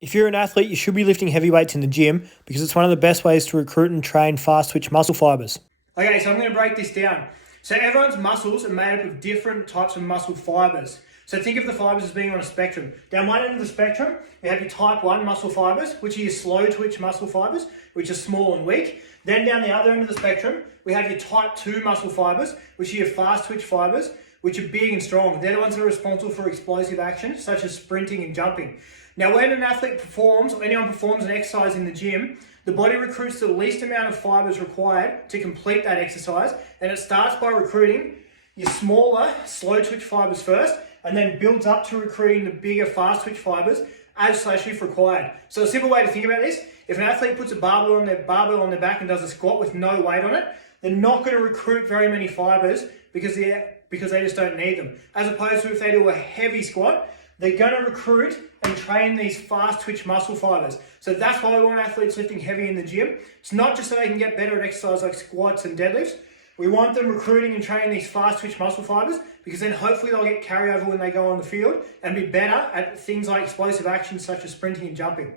If you're an athlete, you should be lifting heavy weights in the gym because it's one of the best ways to recruit and train fast twitch muscle fibers. Okay, so I'm going to break this down. So everyone's muscles are made up of different types of muscle fibers. So think of the fibers as being on a spectrum. Down one end of the spectrum, you have your type 1 muscle fibers, which are your slow twitch muscle fibers, which are small and weak. Then down the other end of the spectrum, we have your type 2 muscle fibers, which are your fast twitch fibers, which are big and strong. They're the ones that are responsible for explosive action, such as sprinting and jumping. Now, when an athlete performs, or anyone performs an exercise in the gym, the body recruits the least amount of fibers required to complete that exercise, and it starts by recruiting your smaller, slow twitch fibers first, and then builds up to recruiting the bigger, fast twitch fibers as such if required. So a simple way to think about this, if an athlete puts a barbell on their back and does a squat with no weight on it, they're not going to recruit very many fibers because they just don't need them. As opposed to if they do a heavy squat, they're going to recruit and train these fast twitch muscle fibers. So that's why we want athletes lifting heavy in the gym. It's not just so they can get better at exercise like squats and deadlifts. We want them recruiting and training these fast twitch muscle fibers because then hopefully they'll get carryover when they go on the field and be better at things like explosive actions such as sprinting and jumping.